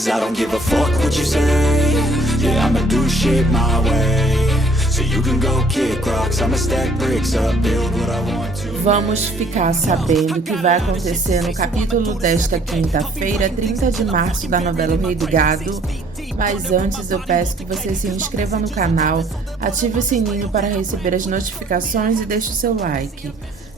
'cause I don't give a fuck what you say. Yeah, I'ma do shit my way. So you can go kick rocks, I'ma stack bricks up, build what I want to. Vamos ficar sabendo o que vai acontecer no capítulo desta quinta-feira, 30 de março, da novela O Rei do Gado. Mas antes eu peço que você se inscreva no canal, ative o sininho para receber as notificações e deixe o seu like.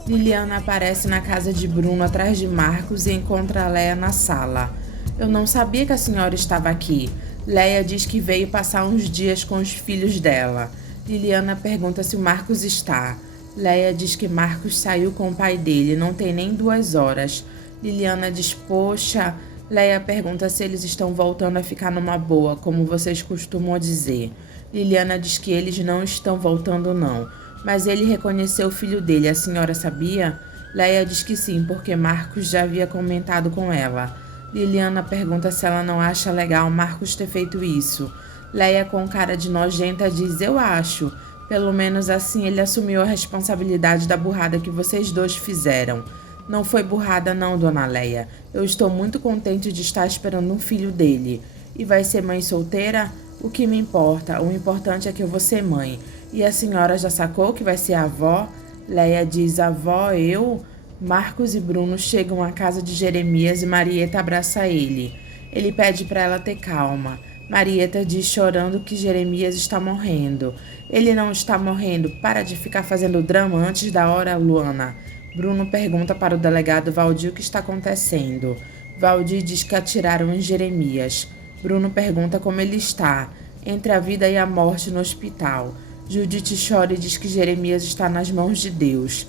Liliana aparece na casa de Bruno atrás de Marcos e encontra a Leia na sala. Eu não sabia que a senhora estava aqui. Leia diz que veio passar uns dias com os filhos dela. Liliana pergunta se o Marcos está. Leia diz que Marcos saiu com o pai dele, não tem nem 2 horas. Liliana diz, poxa. Leia pergunta se eles estão voltando a ficar numa boa, como vocês costumam dizer. Liliana diz que eles não estão voltando não, mas ele reconheceu o filho dele, a senhora sabia? Leia diz que sim, porque Marcos já havia comentado com ela. Liliana pergunta se ela não acha legal Marcos ter feito isso. Leia, com cara de nojenta, diz, eu acho. Pelo menos assim ele assumiu a responsabilidade da burrada que vocês dois fizeram. Não foi burrada não, dona Leia. Eu estou muito contente de estar esperando um filho dele. E vai ser mãe solteira? O que me importa? O importante é que eu vou ser mãe. E a senhora já sacou que vai ser avó? Leia diz, avó, eu? Marcos e Bruno chegam à casa de Jeremias e Marieta abraça ele. Ele pede para ela ter calma. Marieta diz chorando que Jeremias está morrendo. Ele não está morrendo. Para de ficar fazendo drama antes da hora, Luana. Bruno pergunta para o delegado Valdir o que está acontecendo. Valdir diz que atiraram em Jeremias. Bruno pergunta como ele está, entre a vida e a morte no hospital. Judite chora e diz que Jeremias está nas mãos de Deus.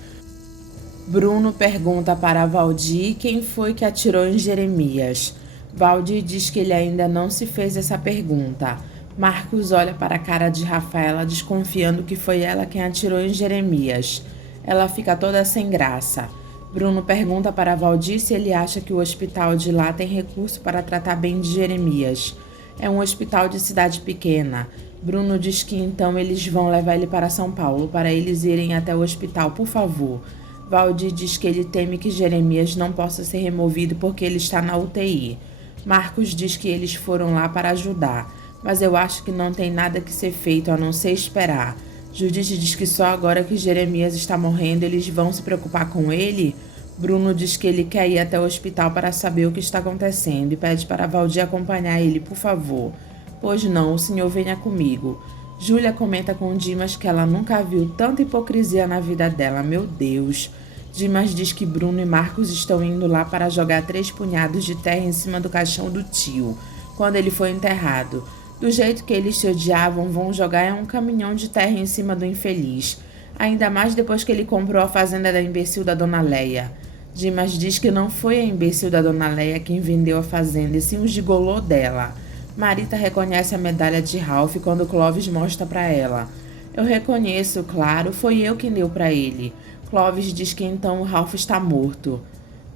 Bruno pergunta para Valdir quem foi que atirou em Jeremias. Valdir diz que ele ainda não se fez essa pergunta. Marcos olha para a cara de Rafaela, desconfiando que foi ela quem atirou em Jeremias. Ela fica toda sem graça. Bruno pergunta para Valdir se ele acha que o hospital de lá tem recurso para tratar bem de Jeremias. É um hospital de cidade pequena. Bruno diz que então eles vão levar ele para São Paulo, para eles irem até o hospital, por favor. Valdir diz que ele teme que Jeremias não possa ser removido porque ele está na UTI. Marcos diz que eles foram lá para ajudar, mas eu acho que não tem nada que ser feito a não ser esperar. Judite diz que só agora que Jeremias está morrendo eles vão se preocupar com ele. Bruno diz que ele quer ir até o hospital para saber o que está acontecendo e pede para Valdir acompanhar ele, por favor. Pois não, o senhor venha comigo. Júlia comenta com Dimas que ela nunca viu tanta hipocrisia na vida dela, meu Deus. Dimas diz que Bruno e Marcos estão indo lá para jogar 3 punhados de terra em cima do caixão do tio, quando ele foi enterrado. Do jeito que eles se odiavam, vão jogar um caminhão de terra em cima do infeliz. Ainda mais depois que ele comprou a fazenda da imbecil da dona Leia. Dimas diz que não foi a imbecil da dona Leia quem vendeu a fazenda, e sim o gigolô dela. Marita reconhece a medalha de Ralph quando Clovis mostra para ela. Eu reconheço, claro, foi eu quem deu para ele. Clovis diz que então o Ralph está morto.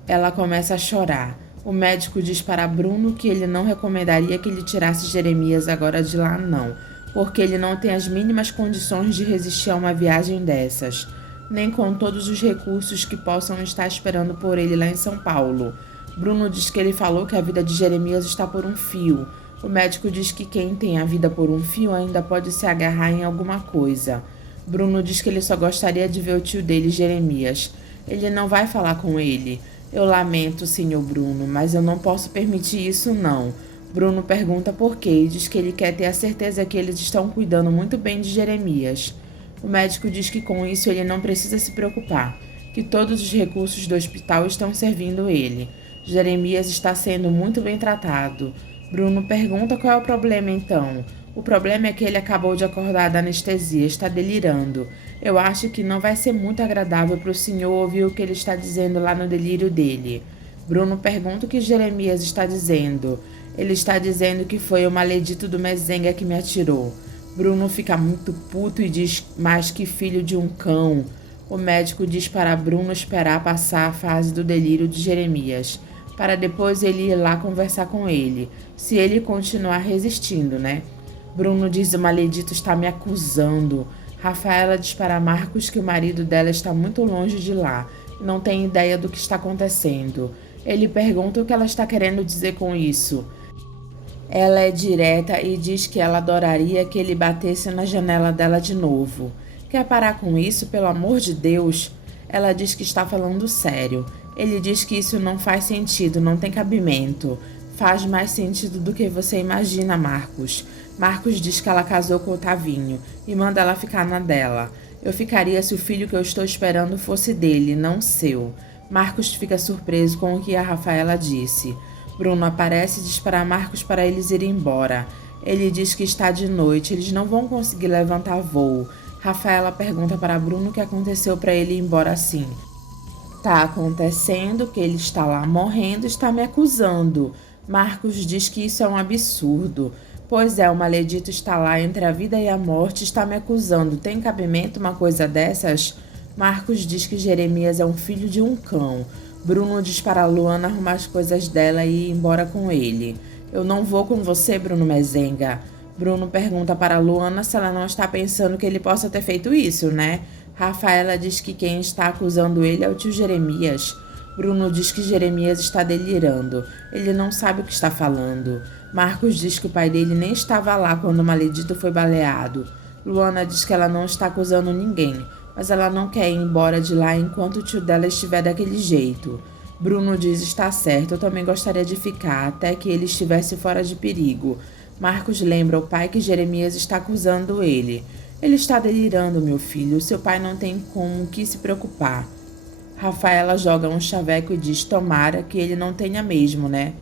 Ela começa a chorar. O médico diz para Bruno que ele não recomendaria que ele tirasse Jeremias agora de lá não, porque ele não tem as mínimas condições de resistir a uma viagem dessas, nem com todos os recursos que possam estar esperando por ele lá em São Paulo. Bruno diz que ele falou que a vida de Jeremias está por um fio. O médico diz que quem tem a vida por um fio ainda pode se agarrar em alguma coisa. Bruno diz que ele só gostaria de ver o tio dele, Jeremias. Ele não vai falar com ele. Eu lamento, senhor Bruno, mas eu não posso permitir isso, não. Bruno pergunta por quê e diz que ele quer ter a certeza que eles estão cuidando muito bem de Jeremias. O médico diz que com isso ele não precisa se preocupar, que todos os recursos do hospital estão servindo ele. Jeremias está sendo muito bem tratado. Bruno pergunta qual é o problema então. O problema é que ele acabou de acordar da anestesia, está delirando. Eu acho que não vai ser muito agradável para o senhor ouvir o que ele está dizendo lá no delírio dele. Bruno pergunta o que Jeremias está dizendo. Ele está dizendo que foi o maledito do Mezenga que me atirou. Bruno fica muito puto e diz mais que filho de um cão. O médico diz para Bruno esperar passar a fase do delírio de Jeremias, para depois ele ir lá conversar com ele, se ele continuar resistindo, né? Bruno diz: o maledito está me acusando. Rafaela diz para Marcos que o marido dela está muito longe de lá e não tem ideia do que está acontecendo. Ele pergunta o que ela está querendo dizer com isso. Ela é direta e diz que ela adoraria que ele batesse na janela dela de novo. Quer parar com isso, pelo amor de Deus? Ela diz que está falando sério. Ele diz que isso não faz sentido, não tem cabimento. Faz mais sentido do que você imagina, Marcos. Marcos diz que ela casou com o Tavinho e manda ela ficar na dela. Eu ficaria se o filho que eu estou esperando fosse dele, não seu. Marcos fica surpreso com o que a Rafaela disse. Bruno aparece e diz para Marcos para eles irem embora. Ele diz que está de noite, eles não vão conseguir levantar voo. Rafaela pergunta para Bruno o que aconteceu para ele ir embora assim. Tá acontecendo que ele está lá morrendo e está me acusando. Marcos diz que isso é um absurdo. Pois é, o maledito está lá entre a vida e a morte e está me acusando. Tem cabimento uma coisa dessas? Marcos diz que Jeremias é um filho de um cão. Bruno diz para Luana arrumar as coisas dela e ir embora com ele. Eu não vou com você, Bruno Mezenga. Bruno pergunta para Luana se ela não está pensando que ele possa ter feito isso, né? Rafaela diz que quem está acusando ele é o tio Jeremias. Bruno diz que Jeremias está delirando. Ele não sabe o que está falando. Marcos diz que o pai dele nem estava lá quando o maledito foi baleado. Luana diz que ela não está acusando ninguém, mas ela não quer ir embora de lá enquanto o tio dela estiver daquele jeito. Bruno diz está certo, eu também gostaria de ficar, até que ele estivesse fora de perigo. Marcos lembra ao pai que Jeremias está acusando ele. Ele está delirando, meu filho, seu pai não tem com o que se preocupar. Rafaela joga um chaveco e diz, tomara que ele não tenha mesmo, né?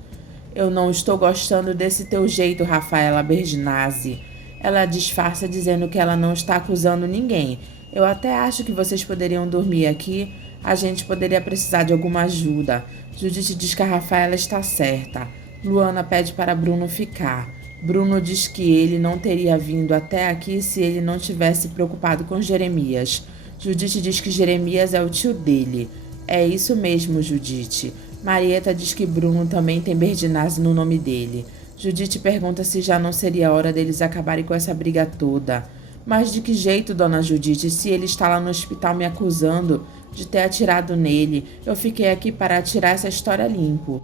Eu não estou gostando desse teu jeito, Rafaela Berginazzi. Ela disfarça dizendo que ela não está acusando ninguém. Eu até acho que vocês poderiam dormir aqui. A gente poderia precisar de alguma ajuda. Judite diz que a Rafaela está certa. Luana pede para Bruno ficar. Bruno diz que ele não teria vindo até aqui se ele não tivesse preocupado com Jeremias. Judite diz que Jeremias é o tio dele. É isso mesmo, Judite. Marieta diz que Bruno também tem Berginazzi no nome dele. Judite pergunta se já não seria hora deles acabarem com essa briga toda. Mas de que jeito, dona Judite, se ele está lá no hospital me acusando de ter atirado nele? Eu fiquei aqui para tirar essa história limpo.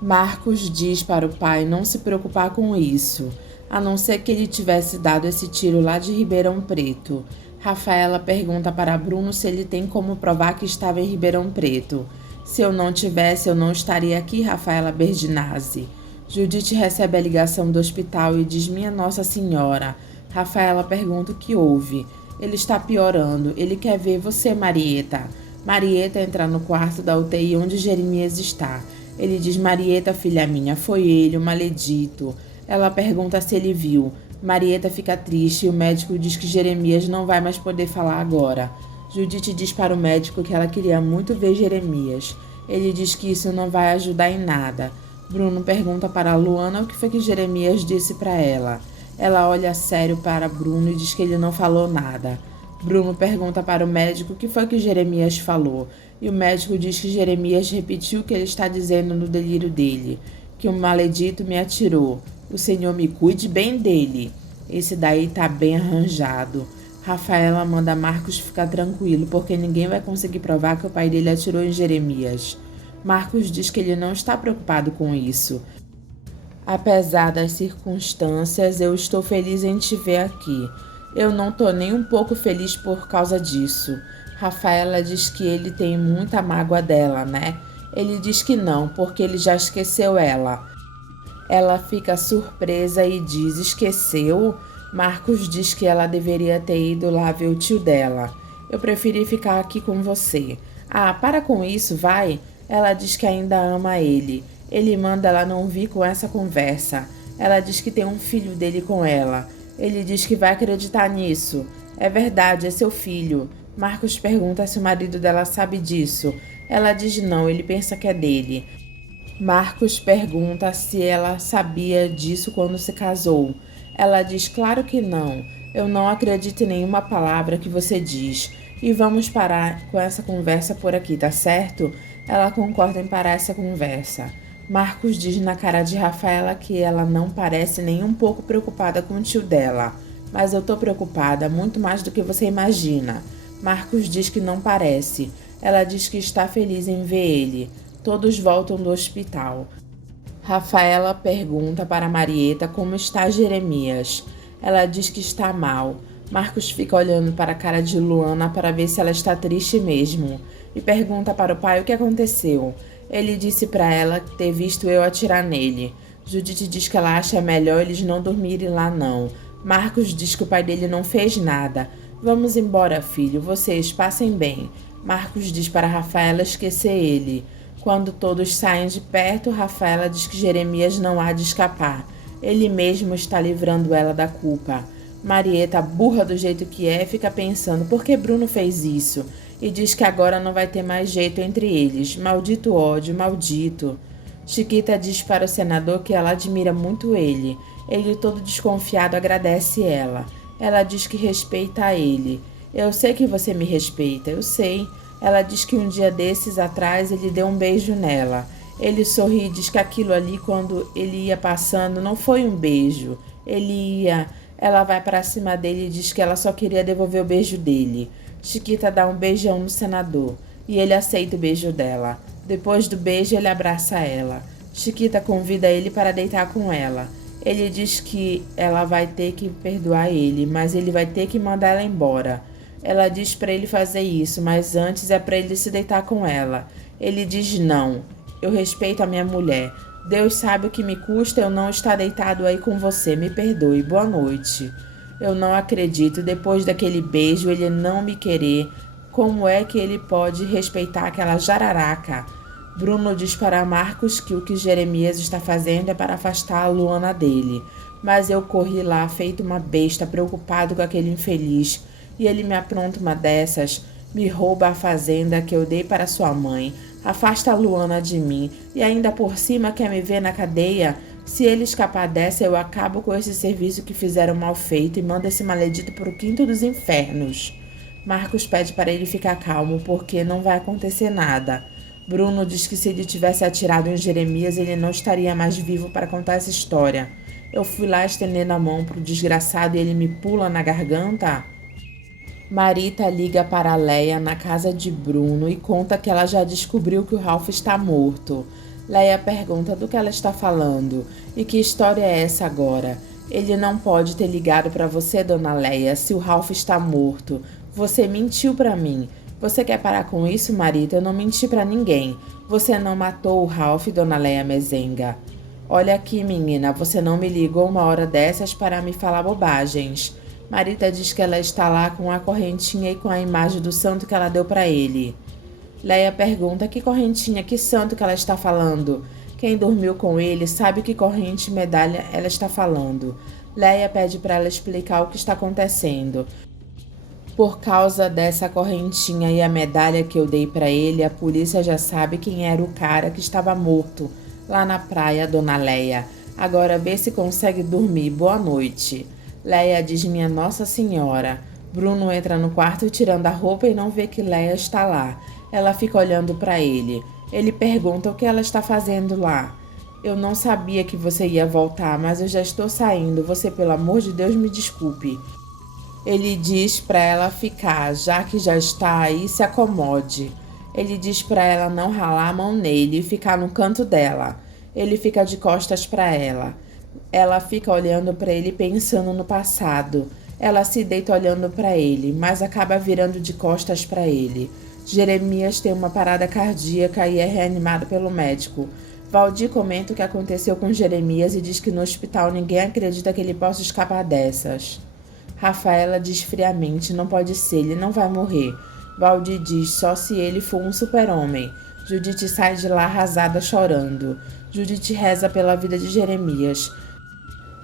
Marcos diz para o pai não se preocupar com isso, a não ser que ele tivesse dado esse tiro lá de Ribeirão Preto. Rafaela pergunta para Bruno se ele tem como provar que estava em Ribeirão Preto. Se eu não tivesse, eu não estaria aqui, Rafaela Berginazzi. Judite recebe a ligação do hospital e diz, minha Nossa Senhora. Rafaela pergunta o que houve. Ele está piorando, ele quer ver você, Marieta. Marieta entra no quarto da UTI onde Jeremias está. Ele diz, Marieta, filha minha, foi ele, o maledito. Ela pergunta se ele viu. Marieta fica triste e o médico diz que Jeremias não vai mais poder falar agora. Judite diz para o médico que ela queria muito ver Jeremias. Ele diz que isso não vai ajudar em nada. Bruno pergunta para Luana o que foi que Jeremias disse para ela. Ela olha sério para Bruno e diz que ele não falou nada. Bruno pergunta para o médico o que foi que Jeremias falou. E o médico diz que Jeremias repetiu o que ele está dizendo no delírio dele. Que o maledito me atirou. O Senhor me cuide bem dele. Esse daí tá bem arranjado. Rafaela manda Marcos ficar tranquilo, porque ninguém vai conseguir provar que o pai dele atirou em Jeremias. Marcos diz que ele não está preocupado com isso. Apesar das circunstâncias, eu estou feliz em te ver aqui. Eu não tô nem um pouco feliz por causa disso. Rafaela diz que ele tem muita mágoa dela, né? Ele diz que não, porque ele já esqueceu ela. Ela fica surpresa e diz, esqueceu? Marcos diz que ela deveria ter ido lá ver o tio dela. Eu preferi ficar aqui com você. Ah, para com isso, vai. Ela diz que ainda ama ele. Ele manda ela não vir com essa conversa. Ela diz que tem um filho dele com ela. Ele diz que vai acreditar nisso. É verdade, é seu filho. Marcos pergunta se o marido dela sabe disso. Ela diz não, ele pensa que é dele. Marcos pergunta se ela sabia disso quando se casou. Ela diz, claro que não. Eu não acredito em nenhuma palavra que você diz. E vamos parar com essa conversa por aqui, tá certo? Ela concorda em parar essa conversa. Marcos diz na cara de Rafaela que ela não parece nem um pouco preocupada com o tio dela. Mas eu tô preocupada, muito mais do que você imagina. Marcos diz que não parece. Ela diz que está feliz em ver ele. Todos voltam do hospital. Rafaela pergunta para Marieta como está Jeremias. Ela diz que está mal. Marcos fica olhando para a cara de Luana para ver se ela está triste mesmo e pergunta para o pai o que aconteceu. Ele disse para ela ter visto eu atirar nele. Judite diz que ela acha melhor eles não dormirem lá não. Marcos diz que o pai dele não fez nada. Vamos embora, filho, vocês passem bem. Marcos diz para Rafaela esquecer ele. Quando todos saem de perto, Rafaela diz que Jeremias não há de escapar. Ele mesmo está livrando ela da culpa. Marieta, burra do jeito que é, fica pensando por que Bruno fez isso e diz que agora não vai ter mais jeito entre eles. Maldito ódio, maldito. Chiquita diz para o senador que ela admira muito ele. Ele, todo desconfiado, agradece ela. Ela diz que respeita a ele. Eu sei que você me respeita, eu sei. Ela diz que um dia desses atrás ele deu um beijo nela. Ele sorri e diz que aquilo ali, quando ele ia passando, não foi um beijo. Ele ia... Ela vai para cima dele e diz que ela só queria devolver o beijo dele. Chiquita dá um beijão no senador e ele aceita o beijo dela. Depois do beijo, ele abraça ela. Chiquita convida ele para deitar com ela. Ele diz que ela vai ter que perdoar ele, mas ele vai ter que mandar ela embora. Ela diz para ele fazer isso, mas antes é para ele se deitar com ela. Ele diz não. Eu respeito a minha mulher. Deus sabe o que me custa eu não estar deitado aí com você. Me perdoe. Boa noite. Eu não acredito. Depois daquele beijo, ele não me querer. Como é que ele pode respeitar aquela jararaca? Bruno diz para Marcos que o que Jeremias está fazendo é para afastar a Luana dele. Mas eu corri lá feito uma besta, preocupado com aquele infeliz. E ele me apronta uma dessas, me rouba a fazenda que eu dei para sua mãe, afasta a Luana de mim e ainda por cima quer me ver na cadeia. Se ele escapar dessa, eu acabo com esse serviço que fizeram mal feito e mando esse maledito para o quinto dos infernos. Marcos pede para ele ficar calmo, porque não vai acontecer nada. Bruno diz que se ele tivesse atirado em Jeremias, ele não estaria mais vivo para contar essa história. Eu fui lá estendendo a mão pro desgraçado e ele me pula na garganta. Marita liga para Leia na casa de Bruno e conta que ela já descobriu que o Ralph está morto. Leia pergunta do que ela está falando e que história é essa agora. Ele não pode ter ligado para você, dona Leia, se o Ralph está morto. Você mentiu para mim. Você quer parar com isso, Marita? Eu não menti para ninguém. Você não matou o Ralph, dona Leia Mezenga. Olha aqui, menina, você não me ligou uma hora dessas para me falar bobagens. Marita diz que ela está lá com a correntinha e com a imagem do santo que ela deu para ele. Leia pergunta que correntinha, que santo que ela está falando. Quem dormiu com ele sabe que corrente e medalha ela está falando. Leia pede para ela explicar o que está acontecendo. Por causa dessa correntinha e a medalha que eu dei para ele, a polícia já sabe quem era o cara que estava morto lá na praia, dona Leia. Agora vê se consegue dormir. Boa noite. Leia diz minha Nossa Senhora. Bruno entra no quarto tirando a roupa e não vê que Leia está lá. Ela fica olhando para ele. Ele pergunta o que ela está fazendo lá. Eu não sabia que você ia voltar, mas eu já estou saindo. Você, pelo amor de Deus, me desculpe. Ele diz para ela ficar, já que já está aí, se acomode. Ele diz para ela não ralar a mão nele e ficar no canto dela. Ele fica de costas para ela. Ela fica olhando para ele pensando no passado. Ela se deita olhando para ele, mas acaba virando de costas para ele. Jeremias tem uma parada cardíaca e é reanimado pelo médico. Valdir comenta o que aconteceu com Jeremias e diz que no hospital ninguém acredita que ele possa escapar dessas. Rafaela diz friamente, não pode ser, ele não vai morrer. Valdir diz, só se ele for um super-homem. Judite sai de lá arrasada chorando. Judite reza pela vida de Jeremias.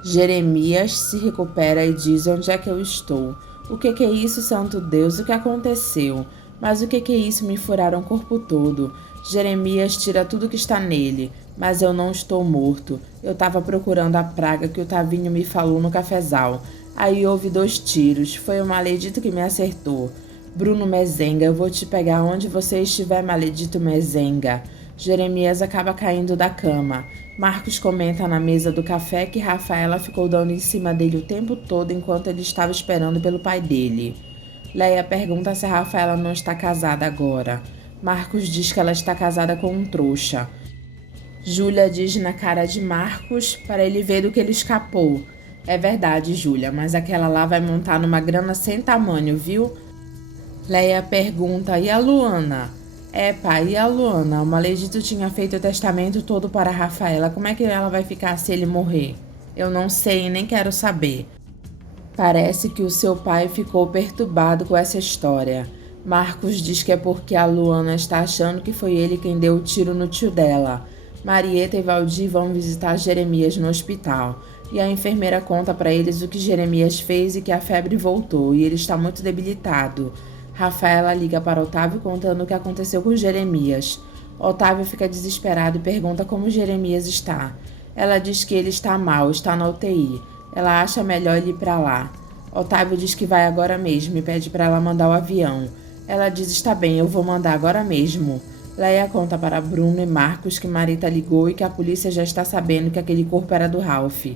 Jeremias se recupera e diz, onde é que eu estou? O que é isso, santo Deus? O que aconteceu? Mas o que é isso? Me furaram o corpo todo. Jeremias tira tudo que está nele. Mas eu não estou morto. Eu estava procurando a praga que o Tavinho me falou no cafezal. Aí houve 2 tiros. Foi o maledito que me acertou. Bruno Mezenga, eu vou te pegar onde você estiver, maledito Mezenga. Jeremias acaba caindo da cama. Marcos comenta na mesa do café que Rafaela ficou dando em cima dele o tempo todo enquanto ele estava esperando pelo pai dele. Leia pergunta se a Rafaela não está casada agora. Marcos diz que ela está casada com um trouxa. Júlia diz na cara de Marcos para ele ver do que ele escapou. É verdade, Júlia, mas aquela lá vai montar numa grana sem tamanho, viu? Leia pergunta, e a Luana? É, pai, e a Luana? O maledito tinha feito o testamento todo para a Rafaela. Como é que ela vai ficar se ele morrer? Eu não sei e nem quero saber. Parece que o seu pai ficou perturbado com essa história. Marcos diz que é porque a Luana está achando que foi ele quem deu o tiro no tio dela. Marieta e Valdir vão visitar Jeremias no hospital. E a enfermeira conta para eles o que Jeremias fez e que a febre voltou, e ele está muito debilitado. Rafaela liga para Otávio contando o que aconteceu com Jeremias. Otávio fica desesperado e pergunta como Jeremias está. Ela diz que ele está mal, está na UTI. Ela acha melhor ele ir para lá. Otávio diz que vai agora mesmo e pede para ela mandar o avião. Ela diz, está bem, eu vou mandar agora mesmo. Leia conta para Bruno e Marcos que Marita ligou e que a polícia já está sabendo que aquele corpo era do Ralph.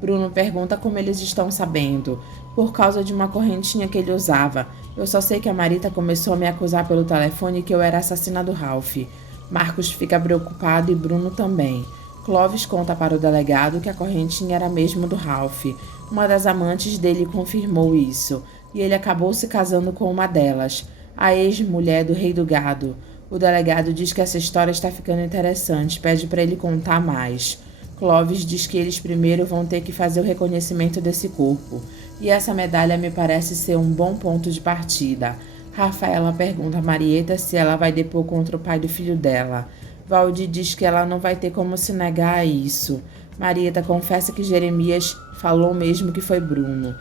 Bruno pergunta como eles estão sabendo. Por causa de uma correntinha que ele usava. Eu só sei que a Marita começou a me acusar pelo telefone que eu era assassina do Ralph. Marcos fica preocupado e Bruno também. Clóvis conta para o delegado que a correntinha era mesmo do Ralph. Uma das amantes dele confirmou isso. E ele acabou se casando com uma delas. A ex-mulher do Rei do Gado. O delegado diz que essa história está ficando interessante. Pede para ele contar mais. Clóvis diz que eles primeiro vão ter que fazer o reconhecimento desse corpo. E essa medalha me parece ser um bom ponto de partida. Rafaela pergunta a Marieta se ela vai depor contra o pai do filho dela. Valdir diz que ela não vai ter como se negar a isso. Marieta confessa que Jeremias falou mesmo que foi Bruno.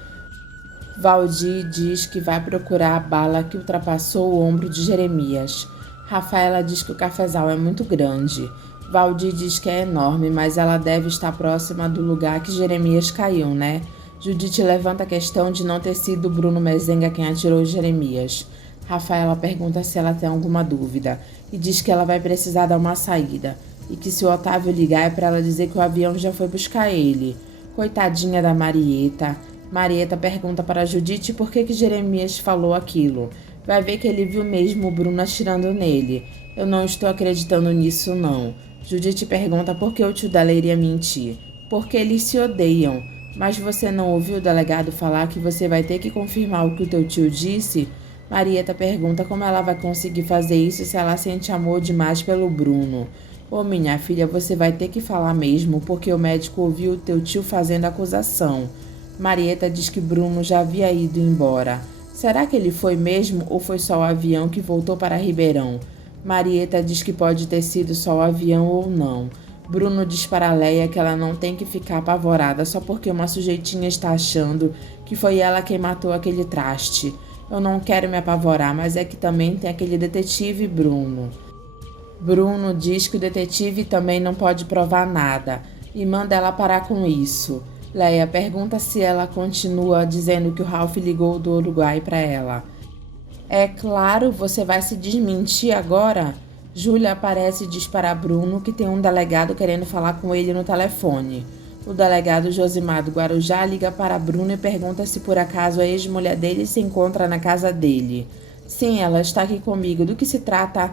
Valdir diz que vai procurar a bala que ultrapassou o ombro de Jeremias. Rafaela diz que o cafezal é muito grande. Valdir diz que é enorme, mas ela deve estar próxima do lugar que Jeremias caiu, né? Judite levanta a questão de não ter sido Bruno Mezenga quem atirou Jeremias. Rafaela pergunta se ela tem alguma dúvida e diz que ela vai precisar dar uma saída e que se o Otávio ligar é para ela dizer que o avião já foi buscar ele. Coitadinha da Marieta. Marieta pergunta para Judite por que Jeremias falou aquilo. Vai ver que ele viu mesmo o Bruno atirando nele. Eu não estou acreditando nisso, não. Judite pergunta por que o tio dela iria mentir. Porque eles se odeiam. Mas você não ouviu o delegado falar que você vai ter que confirmar o que o teu tio disse? Marieta pergunta como ela vai conseguir fazer isso se ela sente amor demais pelo Bruno. Ô minha filha, você vai ter que falar mesmo, porque o médico ouviu o teu tio fazendo acusação. Marieta diz que Bruno já havia ido embora. Será que ele foi mesmo ou foi só o avião que voltou para Ribeirão? Marieta diz que pode ter sido só o avião ou não. Bruno diz para Leia que ela não tem que ficar apavorada só porque uma sujeitinha está achando que foi ela quem matou aquele traste. Eu não quero me apavorar, mas é que também tem aquele detetive Bruno. Bruno diz que o detetive também não pode provar nada e manda ela parar com isso. Leia pergunta se ela continua dizendo que o Ralph ligou do Uruguai para ela. É claro, você vai se desmentir agora? Júlia aparece e diz para Bruno que tem um delegado querendo falar com ele no telefone. O delegado Josimar do Guarujá liga para Bruno e pergunta se por acaso a ex-mulher dele se encontra na casa dele. Sim, ela está aqui comigo. Do que se trata?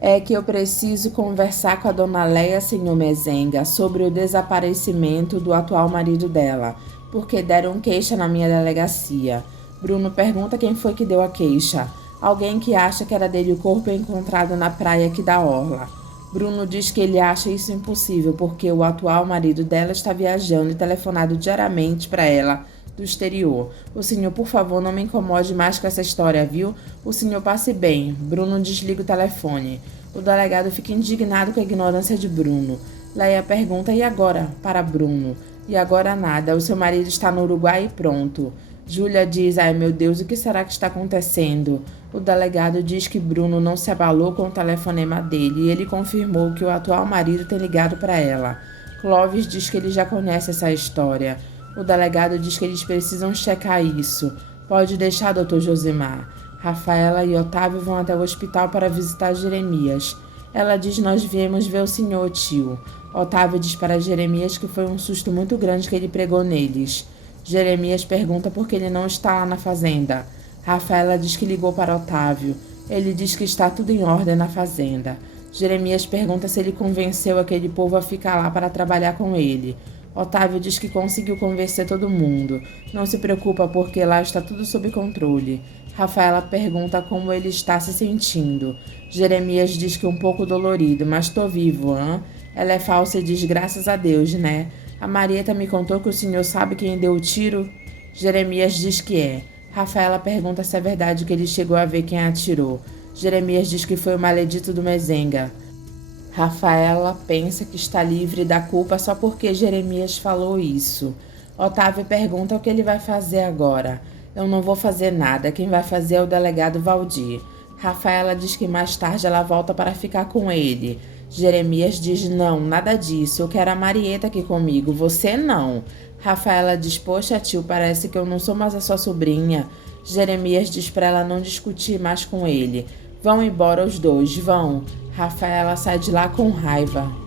É que eu preciso conversar com a dona Leia, senhor Mezenga, sobre o desaparecimento do atual marido dela, porque deram queixa na minha delegacia. Bruno pergunta quem foi que deu a queixa. Alguém que acha que era dele o corpo encontrado na praia aqui da orla. Bruno diz que ele acha isso impossível porque o atual marido dela está viajando e telefonado diariamente para ela do exterior. O senhor, por favor, não me incomode mais com essa história, viu? O senhor passe bem. Bruno desliga o telefone. O delegado fica indignado com a ignorância de Bruno. Leia pergunta, e agora? Para Bruno. E agora nada. O seu marido está no Uruguai e pronto. Júlia diz, ai meu Deus, o que será que está acontecendo? O delegado diz que Bruno não se abalou com o telefonema dele e ele confirmou que o atual marido tem ligado para ela. Clóvis diz que ele já conhece essa história. O delegado diz que eles precisam checar isso. Pode deixar, doutor Josimar. Rafaela e Otávio vão até o hospital para visitar Jeremias. Ela diz, nós viemos ver o senhor, tio. Otávio diz para Jeremias que foi um susto muito grande que ele pregou neles. Jeremias pergunta por que ele não está lá na fazenda. Rafaela diz que ligou para Otávio. Ele diz que está tudo em ordem na fazenda. Jeremias pergunta se ele convenceu aquele povo a ficar lá para trabalhar com ele. Otávio diz que conseguiu convencer todo mundo. Não se preocupa porque lá está tudo sob controle. Rafaela pergunta como ele está se sentindo. Jeremias diz que um pouco dolorido, mas tô vivo, hã? Ela é falsa e diz graças a Deus, né? A Marieta me contou que o senhor sabe quem deu o tiro? Jeremias diz que é. Rafaela pergunta se é verdade que ele chegou a ver quem atirou. Jeremias diz que foi o maledito do Mezenga. Rafaela pensa que está livre da culpa só porque Jeremias falou isso. Otávio pergunta o que ele vai fazer agora. Eu não vou fazer nada, quem vai fazer é o delegado Valdir. Rafaela diz que mais tarde ela volta para ficar com ele. Jeremias diz não, nada disso, eu quero a Marieta aqui comigo, você não. Rafaela diz, poxa tio, parece que eu não sou mais a sua sobrinha. Jeremias diz para ela não discutir mais com ele. Vão embora os dois, vão. Rafaela sai de lá com raiva.